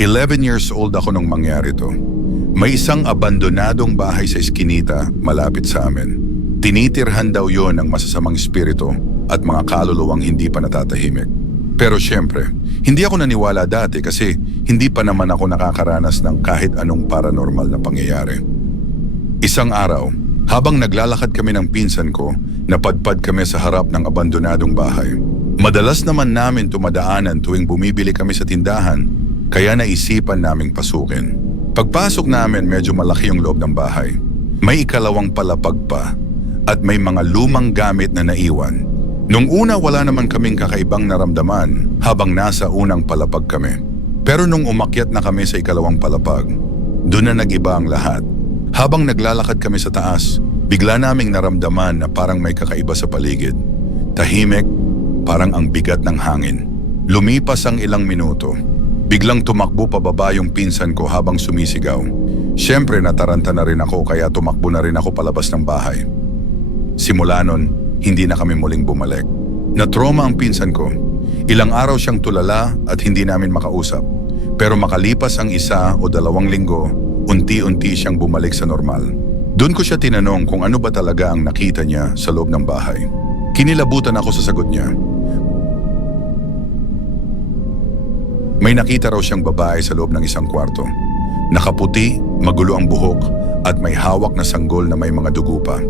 11 years old ako nung mangyari to. May isang abandonadong bahay sa Eskinita malapit sa amin. Tinitirhan daw yon ng masasamang espiritu at mga kaluluwang hindi pa natatahimik. Pero syempre, hindi ako naniwala dati kasi hindi pa naman ako nakakaranas ng kahit anong paranormal na pangyayari. Isang araw, habang naglalakad kami ng pinsan ko, napadpad kami sa harap ng abandonadong bahay. Madalas naman namin tumadaanan tuwing bumibili kami sa tindahan, kaya naisipan naming pasukin. Pagpasok namin, medyo malaki yung loob ng bahay. May ikalawang palapag pa at may mga lumang gamit na naiwan. Nung una wala naman kaming kakaibang naramdaman habang nasa unang palapag kami. Pero nung umakyat na kami sa ikalawang palapag, doon na nag-iba ang lahat. Habang naglalakad kami sa taas, bigla naming naramdaman na parang may kakaiba sa paligid. Tahimik, parang ang bigat ng hangin. Lumipas ang ilang minuto. Biglang tumakbo pababa yung pinsan ko habang sumisigaw. Siyempre nataranta na rin ako kaya tumakbo na rin ako palabas ng bahay. Simula nun, hindi na kami muling bumalik. Na-trauma ang pinsan ko. Ilang araw siyang tulala at hindi namin makausap. Pero makalipas ang 1 o 2 linggo, unti-unti siyang bumalik sa normal. Doon ko siya tinanong kung ano ba talaga ang nakita niya sa loob ng bahay. Kinilabutan ako sa sagot niya. May nakita raw siyang babae sa loob ng isang kwarto. Nakaputi, magulo ang buhok, at may hawak na sanggol na may mga dugo pa.